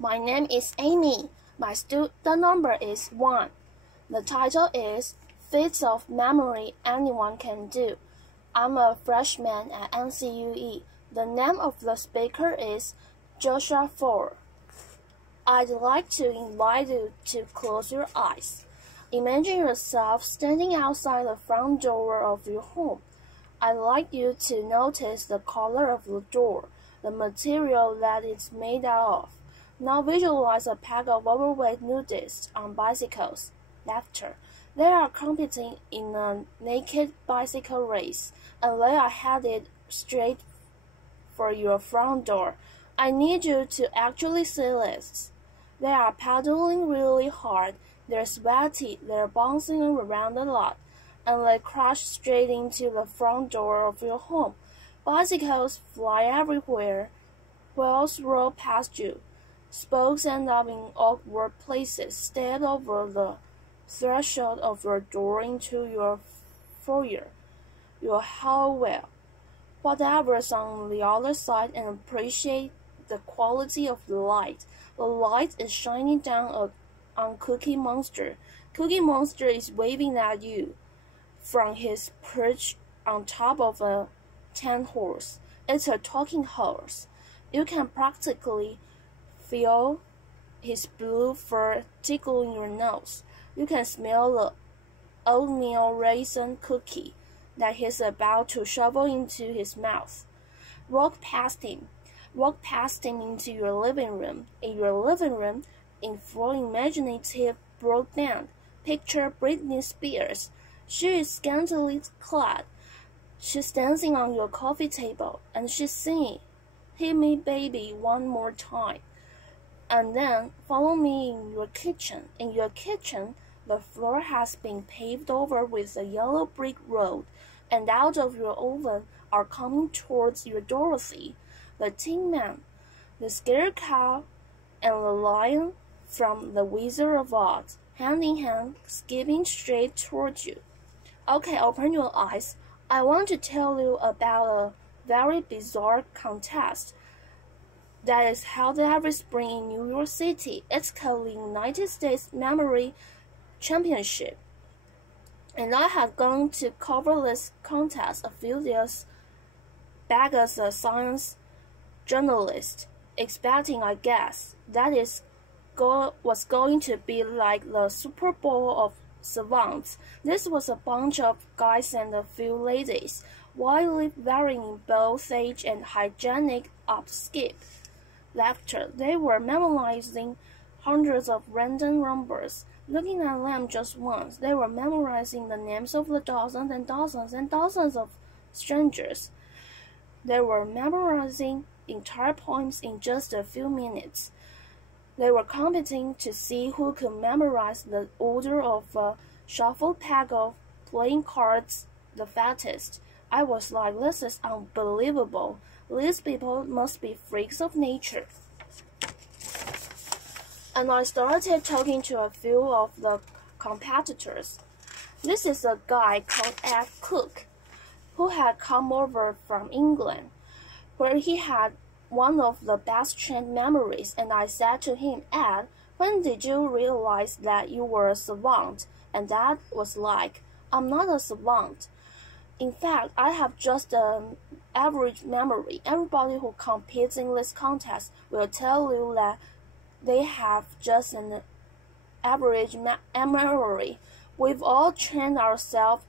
My name is Amy. My student number is 1. The title is Feats of Memory Anyone Can Do. I'm a freshman at NCUE. The name of the speaker is Joshua Foer. I'd like to invite you to close your eyes. Imagine yourself standing outside the front door of your home. I'd like you to notice the color of the door, the material that it's made out of. Now visualize a pack of overweight nudists on bicycles. Laughter. They are competing in a naked bicycle race, and they are headed straight for your front door. I need you to actually see this. They are pedaling really hard, they're sweaty, they're bouncing around a lot, and they crash straight into the front door of your home. Bicycles fly everywhere, wheels roll past you. Spokes end up in awkward places, step over the threshold of your door into your foyer, your hallway, whatever's on the other side, and appreciate the quality of the light. The light is shining down on Cookie Monster. Cookie Monster is waving at you from his perch on top of a tan horse. It's a talking horse. You can practically feel his blue fur tickling your nose. You can smell the oatmeal raisin cookie that he's about to shovel into his mouth. Walk past him into your living room. In your living room, in full imaginative broadband, picture Britney Spears. She is scantily clad. She's dancing on your coffee table, and she's singing, "Hit me, baby, one more time." And then follow me in your kitchen. In your kitchen, the floor has been paved over with a yellow brick road, and out of your oven are coming towards you Dorothy, the Tin Man, the Scarecrow, and the Lion from The Wizard of Oz, hand in hand, skipping straight towards you. Okay, open your eyes. I want to tell you about a very bizarre contest that is held every spring in New York City. It's called the United States Memory Championship. And I have gone to cover this contest a few years back as a science journalist, expecting, I guess, that was going to be like the Super Bowl of savants. This was a bunch of guys and a few ladies, widely varying in both age and hygienic upkeep. Laughter. They were memorizing hundreds of random numbers. Looking at them just once, they were memorizing the names of the dozens and dozens and dozens of strangers. They were memorizing entire poems in just a few minutes. They were competing to see who could memorize the order of a shuffled pack of playing cards the fastest. I was like, this is unbelievable. These people must be freaks of nature. And I started talking to a few of the competitors. This is a guy called Ed Cook, who had come over from England, where he had one of the best trained memories, and I said to him, "Ed, when did you realize that you were a savant?" And Dad was like, "I'm not a savant. In fact, I have just an average memory. Everybody who competes in this contest will tell you that they have just an average memory. We've all trained ourselves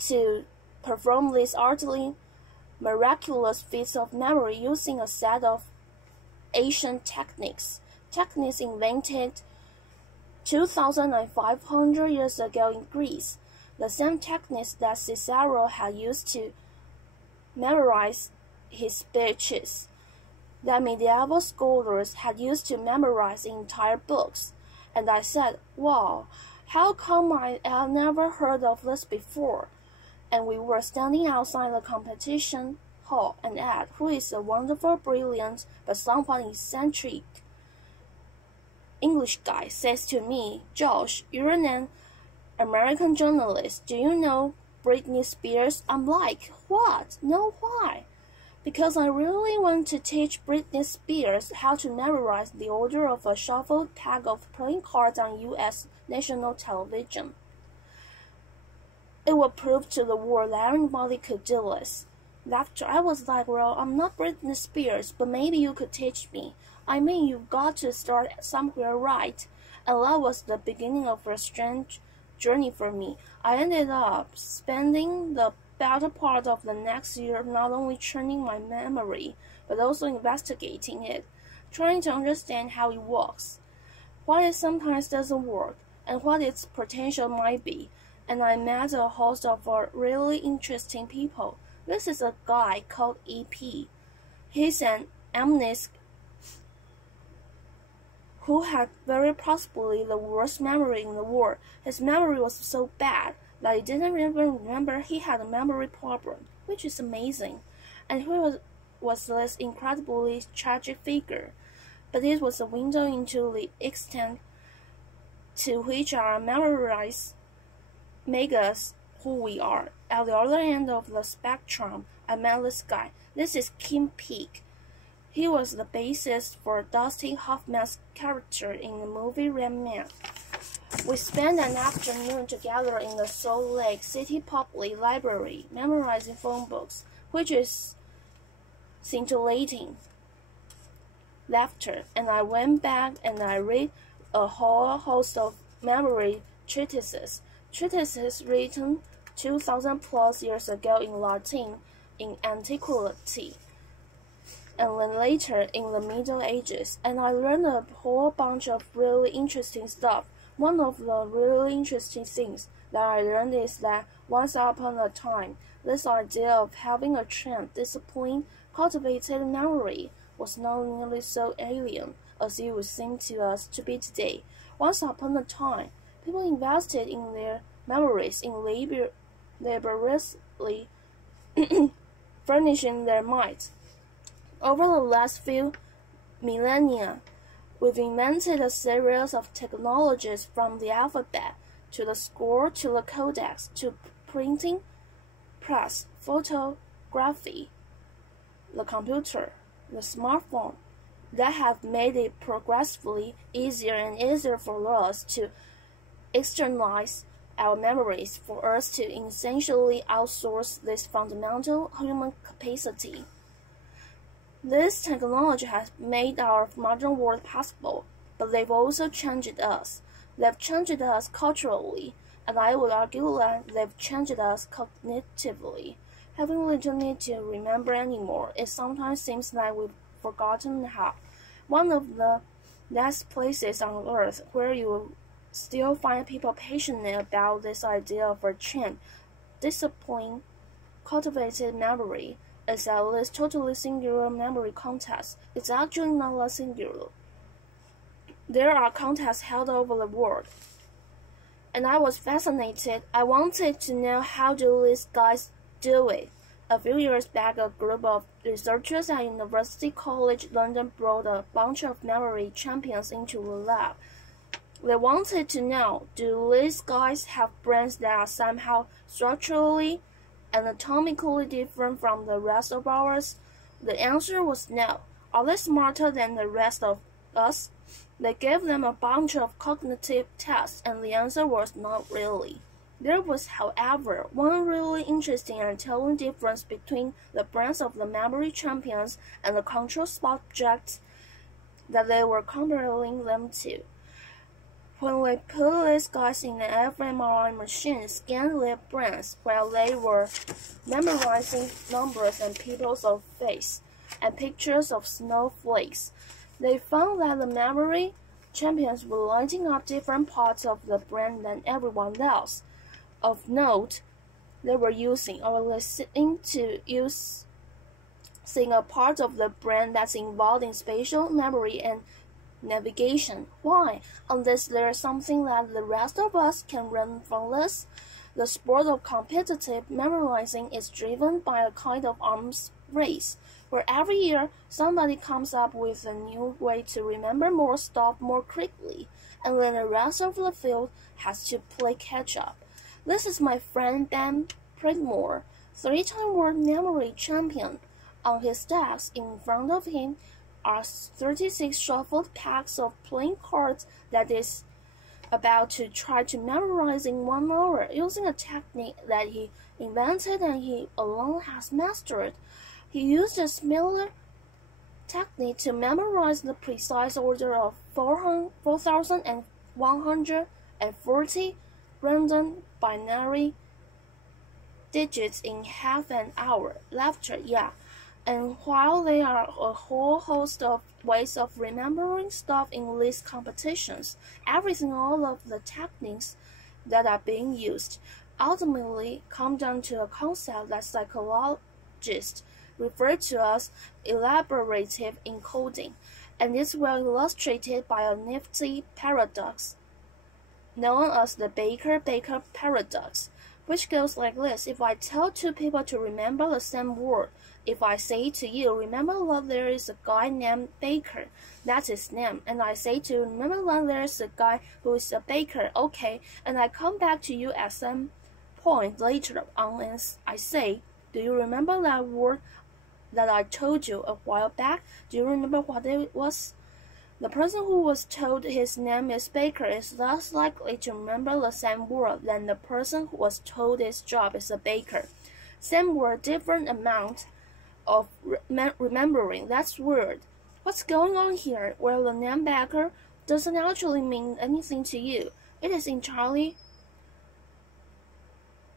to perform these utterly miraculous feats of memory using a set of ancient techniques invented 2,500 years ago in Greece, the same techniques that Cicero had used to memorize his speeches, that medieval scholars had used to memorize entire books." And I said, "Wow, how come I had never heard of this before?" And we were standing outside the competition hall, and Ed, who is a wonderful, brilliant, but somewhat eccentric English guy, says to me, "Josh, you're an American journalist. Do you know Britney Spears?" I'm like, "What? No, why?" because I really want to teach Britney Spears how to memorize the order of a shuffled pack of playing cards on U.S. national television. It would prove to the world that anybody could do this. After I was like, well, I'm not Britney Spears, but maybe you could teach me. I mean, you've got to start somewhere, right? And that was the beginning of a strange journey for me. I ended up spending the better part of the next year not only training my memory, but also investigating it, trying to understand how it works, why it sometimes doesn't work, and what its potential might be. And I met a host of really interesting people. This is a guy called E.P. He's an amnest who had very possibly the worst memory in the world. His memory was so bad that he didn't even remember he had a memory problem, which is amazing. And he was this incredibly tragic figure. But it was a window into the extent to which our memories make us who we are. At the other end of the spectrum, I met this guy. This is Kim Peek. He was the bassist for Dustin Hoffman's character in the movie Rain Man. We spent an afternoon together in the Salt Lake City Public Library, memorizing phone books, which is scintillating laughter, and I went back and I read a whole host of memory treatises written 2,000 plus years ago in Latin in antiquity, and then later in the Middle Ages, and I learned a whole bunch of really interesting stuff. One of the really interesting things that I learned is that once upon a time, this idea of having a trained, disciplined, cultivated memory was not nearly so alien as it would seem to us to be today. Once upon a time, people invested in their memories in laboriously furnishing their minds. Over the last few millennia, we've invented a series of technologies from the alphabet to the score to the codex to printing press, photography, the computer, the smartphone, that have made it progressively easier and easier for us to externalize our memories, for us to essentially outsource this fundamental human capacity. This technology has made our modern world possible, but they've also changed us. They've changed us culturally, and I would argue that they've changed us cognitively. Having little need to remember anymore, it sometimes seems like we've forgotten how. One of the last places on earth where you will still find people passionate about this idea of a trained, disciplined, cultivated memory is at least totally singular memory contest. It's actually not that singular. There are contests held over the world, and I was fascinated. I wanted to know how do these guys do it. A few years back, a group of researchers at University College London brought a bunch of memory champions into the lab. They wanted to know, do these guys have brains that are somehow structurally, anatomically different from the rest of ours? The answer was no. Are they smarter than the rest of us? They gave them a bunch of cognitive tests, and the answer was not really. There was, however, one really interesting and telling difference between the brains of the memory champions and the control subjects that they were comparing them to. When we put these guys in an fMRI machine, scanned their brains while they were memorizing numbers and peoples of face and pictures of snowflakes, they found that the memory champions were lighting up different parts of the brain than everyone else. Of note, they were using or listening to using a part of the brain that's involved in spatial memory and navigation. Why? Unless there's something that the rest of us can learn from this. The sport of competitive memorizing is driven by a kind of arms race, where every year somebody comes up with a new way to remember more stuff more quickly, and then the rest of the field has to play catch up. This is my friend Ben Pridmore, 3-time world memory champion. On his desk in front of him are 36 shuffled packs of playing cards that is about to try to memorize in 1 hour, using a technique that he invented and he alone has mastered. He used a similar technique to memorize the precise order of 4,140 random binary digits in half an hour. Laughter, yeah. And while there are a whole host of ways of remembering stuff in these competitions, all of the techniques that are being used ultimately come down to a concept that psychologists refer to as elaborative encoding, and is well illustrated by a nifty paradox known as the Baker-Baker paradox, which goes like this. If I tell two people to remember the same word, if I say to you, remember that there is a guy named Baker, that's his name, and I say to you, remember that there is a guy who is a baker, okay, and I come back to you at some point later on and I say, do you remember that word that I told you a while back? Do you remember what it was? The person who was told his name is Baker is less likely to remember the same word than the person who was told his job is a baker. Same word, different amount of remembering. That's weird. What's going on here? Well, the name Baker doesn't actually mean anything to you. It is entirely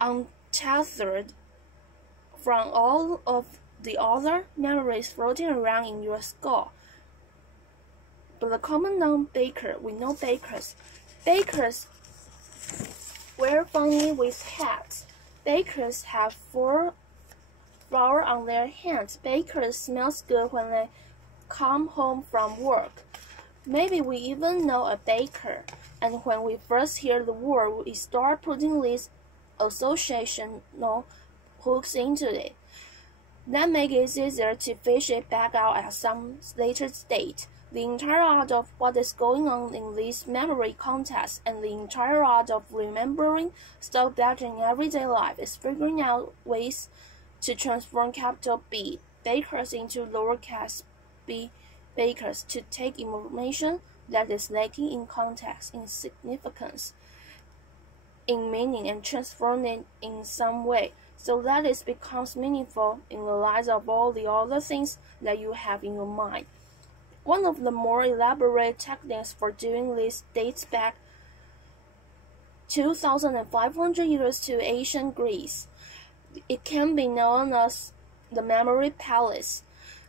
untethered from all of the other memories floating around in your skull. But the common noun baker, we know bakers. Bakers wear funny with hats. Bakers have flour on their hands. Bakers smells good when they come home from work. Maybe we even know a baker, and when we first hear the word, we start putting these associational hooks into it. That makes it easier to fish it back out at some later date. The entire art of what is going on in these memory contests and the entire art of remembering stuff back in everyday life is figuring out ways to transform capital B bakers into lowercase b bakers, to take information that is lacking in context, in significance, in meaning, and transform it in some way so that it becomes meaningful in the lives of all the other things that you have in your mind. One of the more elaborate techniques for doing this dates back 2,500 years to ancient Greece. It can be known as the memory palace.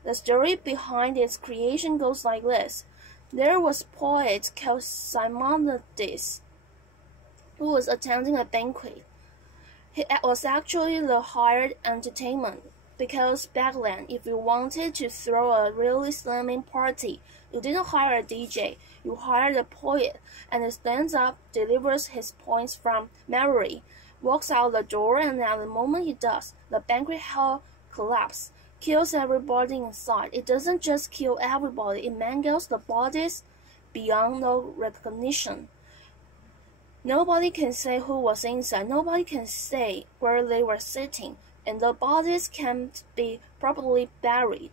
The story behind its creation goes like this. There was a poet called Simonides who was attending a banquet. It was actually the hired entertainment, because back then, if you wanted to throw a really slamming party, you didn't hire a DJ, you hired a poet, and he stands up, delivers his points from memory, walks out the door, and at the moment he does, the banquet hall collapses, kills everybody inside. It doesn't just kill everybody, it mangles the bodies beyond no recognition. Nobody can say who was inside, nobody can say where they were sitting, and the bodies can't be properly buried.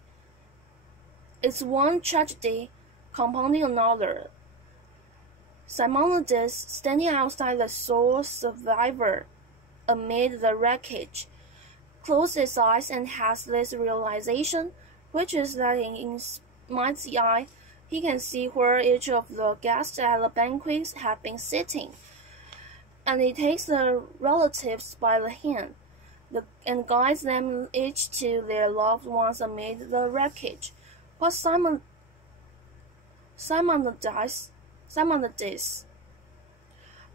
It's one tragedy compounding another. Simonides, standing outside the sole survivor amid the wreckage, closes his eyes and has this realization, which is that in his mind's eye, he can see where each of the guests at the banquet have been sitting, and he takes the relatives by the hand and guides them each to their loved ones amid the wreckage. What Simonides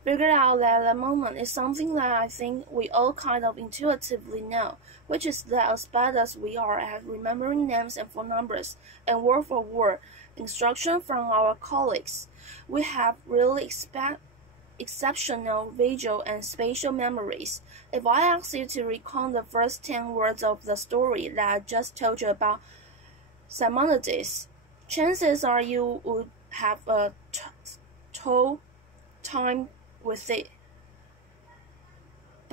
figured out at the moment is something that I think we all kind of intuitively know, which is that as bad as we are at remembering names and phone numbers and word for word instruction from our colleagues, we have really exceptional visual and spatial memories. If I ask you to recall the first 10 words of the story that I just told you about Simonides, chances are you would have a tough time with it.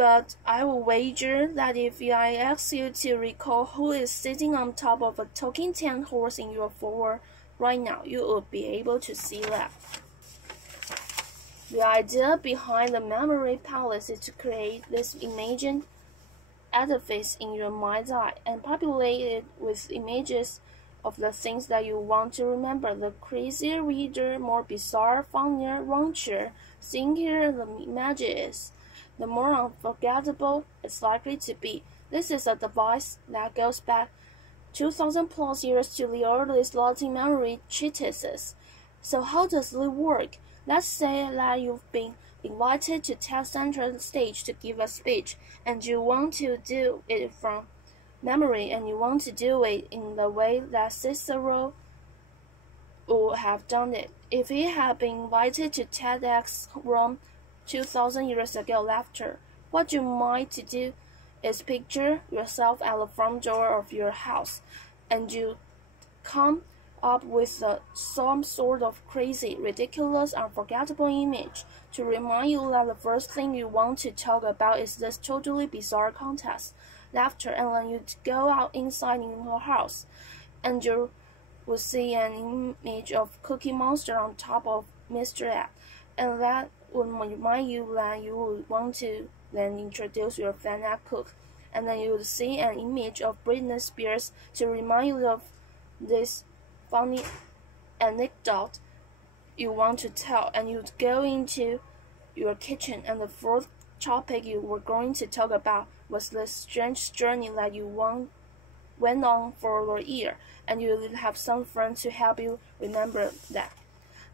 But I will wager that if I ask you to recall who is sitting on top of a talking tan horse in your Foer right now, you would be able to see that. The idea behind the memory palace is to create this imagined edifice in your mind's eye and populate it with images of the things that you want to remember. The crazier reader, more bizarre, funnier, raunchier, stinkier the image is, the more unforgettable it's likely to be. This is a device that goes back 2,000 plus years to the earliest Latin memory treatises. So how does it work? Let's say that you've been invited to take center stage to give a speech, and you want to do it from memory, and you want to do it in the way that Cicero would have done it. If he had been invited to TEDx Rome 2,000 years ago laughter, what you might do is picture yourself at the front door of your house, and you come up with some sort of crazy, ridiculous, unforgettable image to remind you that the first thing you want to talk about is this totally bizarre contest, laughter, and then you go out inside in your house, and you will see an image of Cookie Monster on top of Mr. Ed, and that would remind you that you would want to then introduce your fan at Cook, and then you would see an image of Britney Spears to remind you of this funny anecdote you want to tell, and you'd go into your kitchen, and the fourth topic you were going to talk about was the strange journey that you went on for your year, and you would have some friends to help you remember that.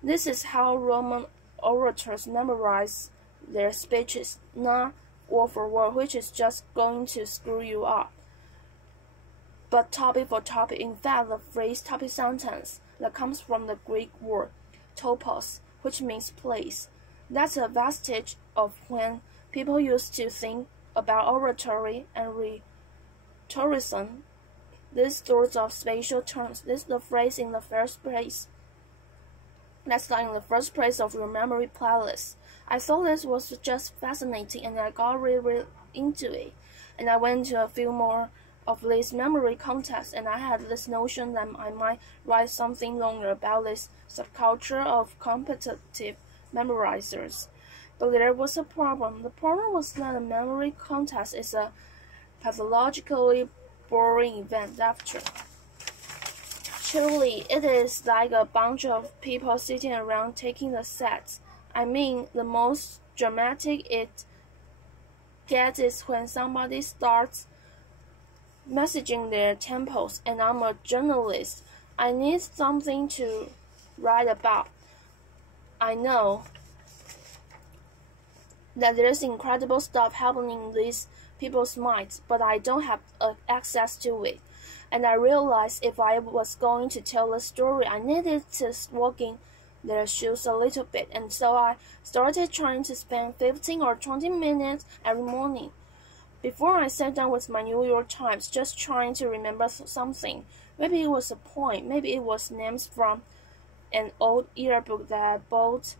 This is how Roman orators memorize their speeches, not word for word, which is just going to screw you up, but topic for topic. In fact, the phrase topic sentence that comes from the Greek word topos, which means place. That's a vestige of when people used to think about oratory and rhetoricism, these sorts of spatial terms. This is the phrase in the first place. That's not in the first place of your memory palace. I thought this was just fascinating, and I got really into it. And I went to a few more of these memory contests, and I had this notion that I might write something longer about this subculture of competitive memorizers. But there was a problem. The problem was that a memory contest is a pathologically boring event after. Truly, it is like a bunch of people sitting around taking the sets. I mean, the most dramatic it gets is when somebody starts messaging their tempos, and I'm a journalist. I need something to write about. I know that there's incredible stuff happening in these people's minds, but I don't have access to it. And I realized if I was going to tell a story, I needed to walk in their shoes a little bit, and so I started trying to spend 15 or 20 minutes every morning before I sat down with my New York Times, just trying to remember something. Maybe it was a poem, maybe it was names from an old yearbook that I bought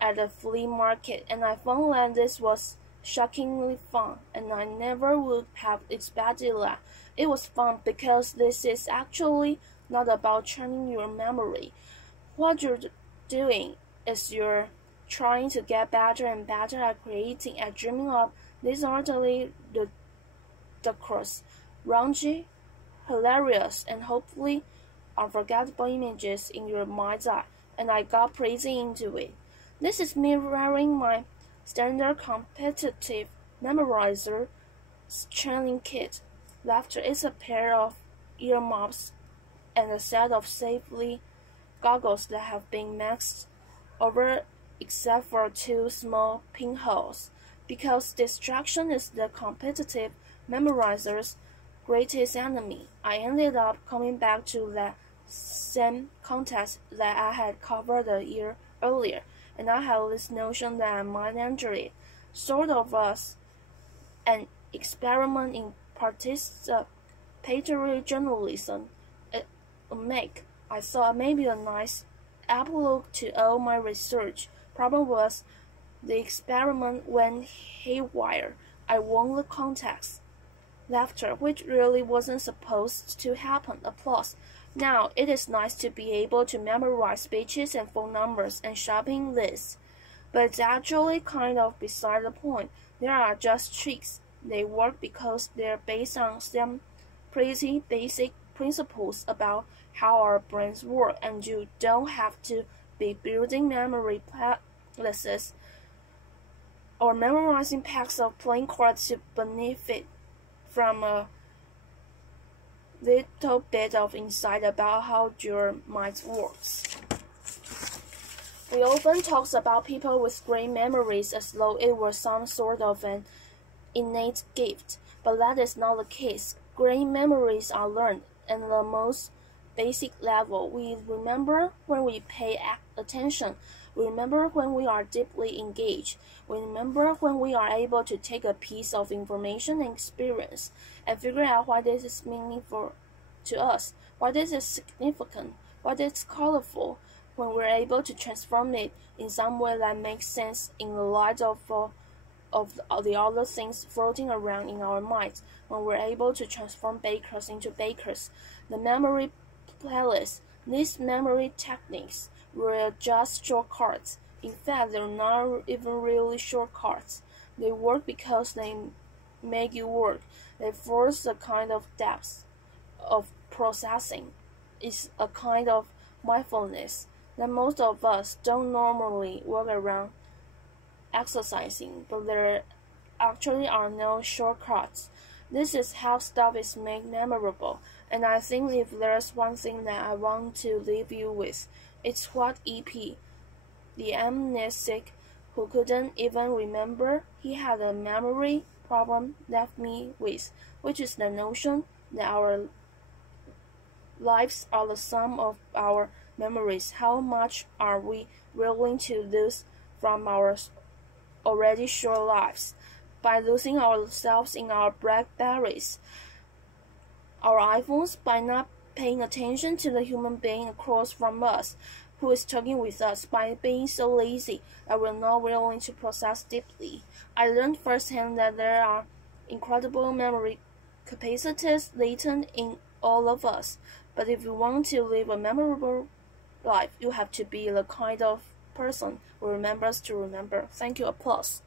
at a flea market, and I found that this was shockingly fun, and I never would have expected that. It was fun because this is actually not about training your memory. What you're doing is you're trying to get better and better at creating and dreaming up these utterly ludicrous, raunchy, hilarious, and hopefully unforgettable images in your mind's eye, and I got crazy into it. This is me wearing my standard competitive memorizer training kit. Laughter is a pair of earmuffs and a set of safety goggles that have been maxed over except for two small pinholes, because distraction is the competitive memorizer's greatest enemy. I ended up coming back to that same contest that I had covered a year earlier, and I had this notion that I might enter it, sort of as an experiment in participatory journalism. It would make, I thought, maybe a nice epilogue to all my research. Problem was, the experiment went haywire. I won the contest. Laughter, which really wasn't supposed to happen. Applause. Now, it is nice to be able to memorize speeches and phone numbers and shopping lists, but it's actually kind of beside the point. They are just tricks. They work because they're based on some pretty basic principles about how our brains work, and you don't have to be building memory palaces or memorizing packs of playing cards to benefit from a little bit of insight about how your mind works. We often talk about people with great memories as though it were some sort of an innate gift, but that is not the case. Great memories are learned at the most basic level. We remember when we pay attention. We remember when we are deeply engaged. We remember when we are able to take a piece of information and experience and figure out why this is meaningful to us, why this is significant, why this is colorful, when we're able to transform it in some way that makes sense in the light of the other things floating around in our minds, when we're able to transform bakers into bakers. The memory palace, these memory techniques were just shortcuts. In fact, they're not even really shortcuts. They work because they make you work. They force a kind of depth of processing. It's a kind of mindfulness that most of us don't normally walk around exercising, but there actually are no shortcuts. This is how stuff is made memorable, and I think if there's one thing that I want to leave you with, it's what EP, the amnesic who couldn't even remember he had a memory problem, left me with, which is the notion that our lives are the sum of our memories. How much are we willing to lose from our already short lives by losing ourselves in our Blackberries, our iPhones, by not paying attention to the human being across from us who is talking with us, by being so lazy that we're not willing to process deeply. I learned firsthand that there are incredible memory capacities latent in all of us, but if you want to live a memorable life, you have to be the kind of person who remembers to remember. Thank you. Applause.